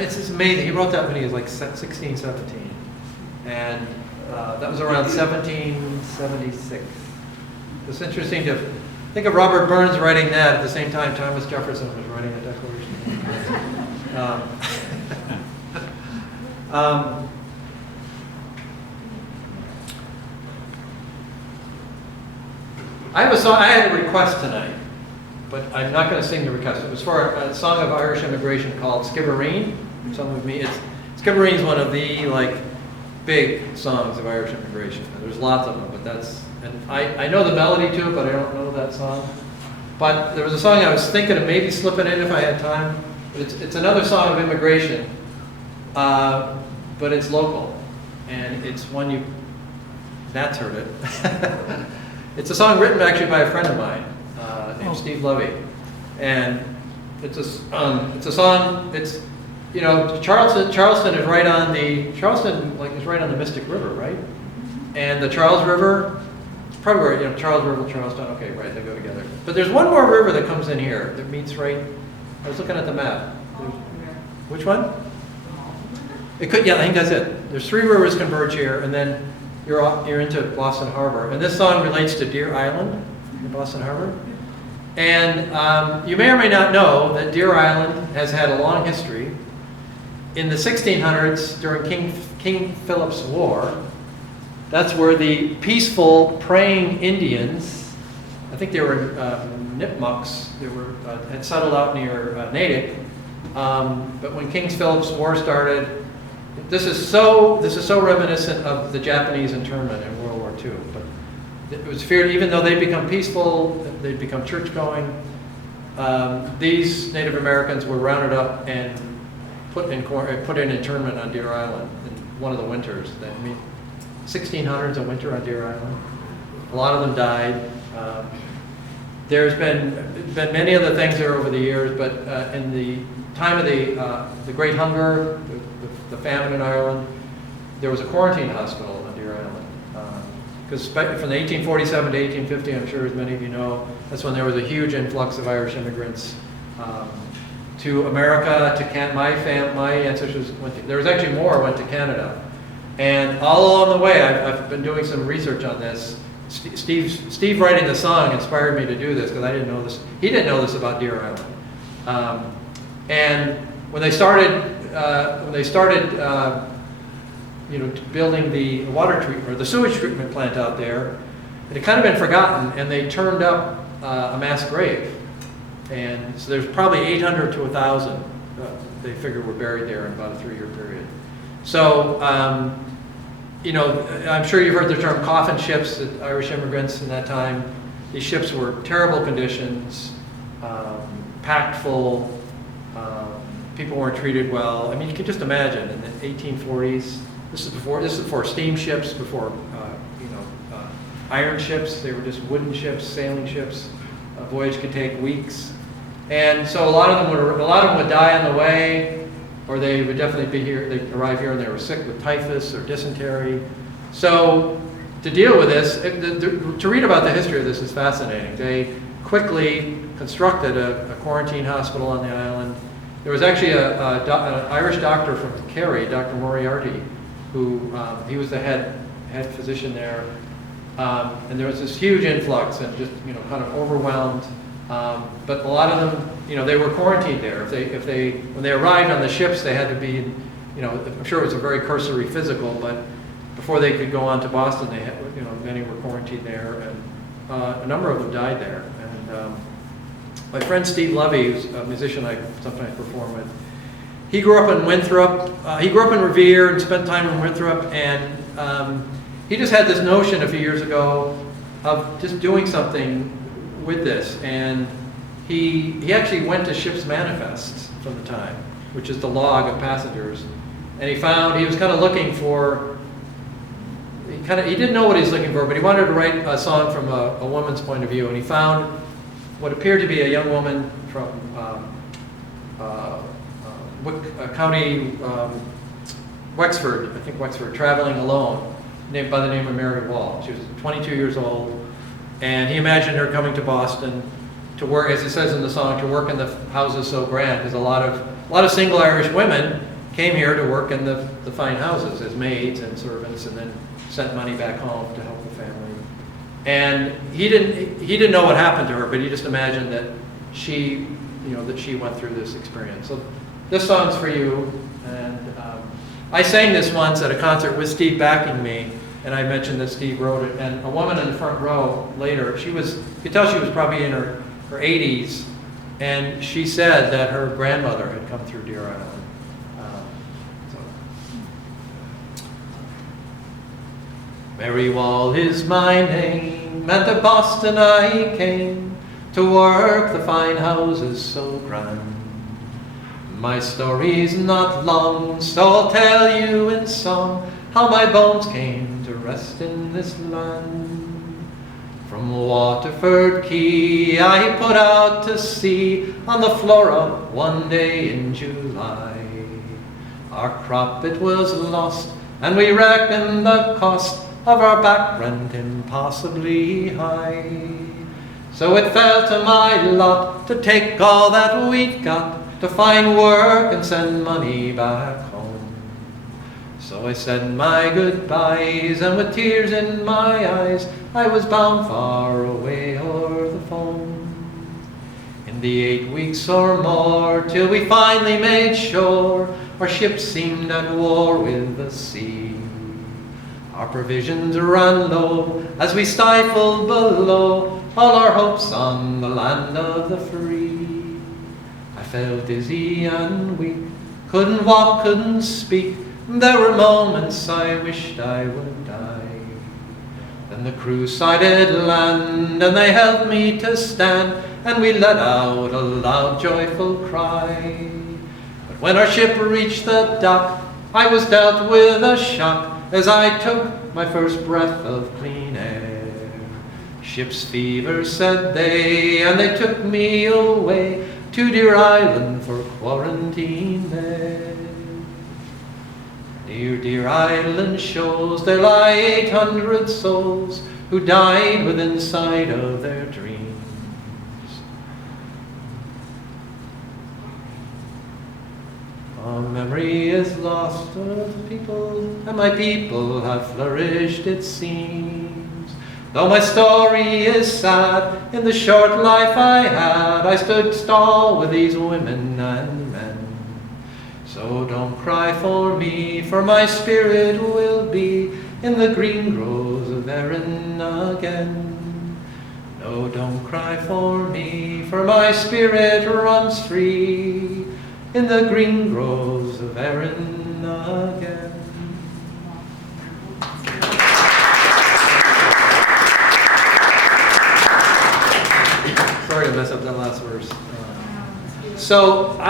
it's amazing. He wrote that when he was like 16, 17. And that was around 1776. It's interesting to think of Robert Burns writing that at the same time Thomas Jefferson was writing the Declaration of Independence. I have a song. I had a request tonight, but I'm not going to sing the request. It was for a song of Irish immigration called Skibbereen. Sung with me. Skibbereen is one of the big songs of Irish immigration. And there's lots of them, but I know the melody to it, but I don't know that song. But there was a song I was thinking of maybe slipping in if I had time. It's another song of immigration, but it's local, and it's one Nat's heard it. It's a song written actually by a friend of mine named Steve Levy, and it's a song. It's Charleston is right on the is right on the Mystic River, right? And the Charles River, probably where Charles River, Charlestown. Okay, right, they go together. But there's one more river that comes in here that meets right. I was looking at the map. Which one? It could. Yeah, I think that's it. There's 3 rivers converge here, and then you're into Boston Harbor. And this song relates to Deer Island in Boston Harbor. And you may or may not know that Deer Island has had a long history. In the 1600s, during King Philip's War, that's where the peaceful praying Indians, I think they were Nipmucks, they had settled out near Natick. But when King Philip's War started, this is so reminiscent of the Japanese internment in World War II. But it was feared, even though they'd become peaceful, they'd become church-going, these Native Americans were rounded up and put in internment on Deer Island in one of the winters. 1600s, a winter on Deer Island. A lot of them died. There's been many other things there over the years, but in the time of the Great Hunger, the famine in Ireland, there was a quarantine hospital on Deer Island. Because from the 1847 to 1850, I'm sure as many of you know, that's when there was a huge influx of Irish immigrants to America, to Canada. My ancestors there was actually more went to Canada. And all along the way, I've been doing some research on this. Steve writing the song inspired me to do this because I didn't know this. He didn't know this about Deer Island. And when they started building the water treatment or the sewage treatment plant out there, it had kind of been forgotten, and they turned up a mass grave. And so there's probably 800 to 1,000 they figure were buried there in about a 3-year period. So, I'm sure you've heard the term coffin ships, that Irish immigrants in that time. These ships were terrible conditions, packed full, people weren't treated well. I mean, you can just imagine in the 1840s, this is before steamships, before iron ships. They were just wooden ships, sailing ships. A voyage could take weeks. And so a lot of them would die on the way, or they would definitely be here. They'd arrive here and they were sick with typhus or dysentery. So to deal with this, to read about the history of this is fascinating. They quickly constructed a quarantine hospital on the island. There was actually an Irish doctor from Kerry, Dr. Moriarty, who he was the head physician there. And there was this huge influx and just kind of overwhelmed. But a lot of them, they were quarantined there. When they arrived on the ships, they had to be, I'm sure it was a very cursory physical, but before they could go on to Boston, they had, many were quarantined there, and a number of them died there. And my friend Steve Levy, who's a musician I sometimes perform with, he grew up in Winthrop. He grew up in Revere and spent time in Winthrop, and he just had this notion a few years ago of just doing something with this, and he actually went to ship's manifests from the time, which is the log of passengers, and he was kind of looking for, he didn't know what he was looking for, but he wanted to write a song from a woman's point of view, and he found what appeared to be a young woman from County Wexford, I think Wexford, traveling alone, by the name of Mary Wall. She was 22 years old, and he imagined her coming to Boston to work, as it says in the song, to work in the houses so grand, because a lot of a lot of single Irish women came here to work in the fine houses as maids and servants, and then sent money back home to help the family. And he didn't know what happened to her, but he just imagined that she went through this experience. So this song's for you. And I sang this once at a concert with Steve backing me, and I mentioned that Steve wrote it. And a woman in the front row later, you could tell she was probably in her 80s, and she said that her grandmother had come through Deer Island. Mary Wall is my name, and to Boston I came to work the fine houses so grand. My story's not long, so I'll tell you in song how my bones came to rest in this land. From Waterford Quay I put out to sea on the Flora one day in July. Our crop it was lost, and we reckoned the cost of our back rent impossibly high. So it fell to my lot to take all that we'd got, to find work and send money back home. So I said my goodbyes, and with tears in my eyes, I was bound far away o'er the foam. In the 8 weeks or more, till we finally made shore, our ship seemed at war with the sea. Our provisions ran low as we stifled below all our hopes on the land of the free. I felt dizzy and weak, couldn't walk, couldn't speak. There were moments I wished I would die. Then the crew sighted land, and they helped me to stand, and we let out a loud, joyful cry. But when our ship reached the dock, I was dealt with a shock as I took my first breath of clean air. Ship's fever, said they, and they took me away to Deer Island for quarantine there. Near Deer Island shows there lie 800 souls who died within sight of their dreams. Our memory is lost of the people, and my people have flourished, it seems. Though my story is sad, in the short life I had, I stood tall with these women and men. So don't cry for me, for my spirit will be in the green groves of Erin again. No, don't cry for me, for my spirit runs free in the green groves of Erin again. Sorry to mess up that last verse. So I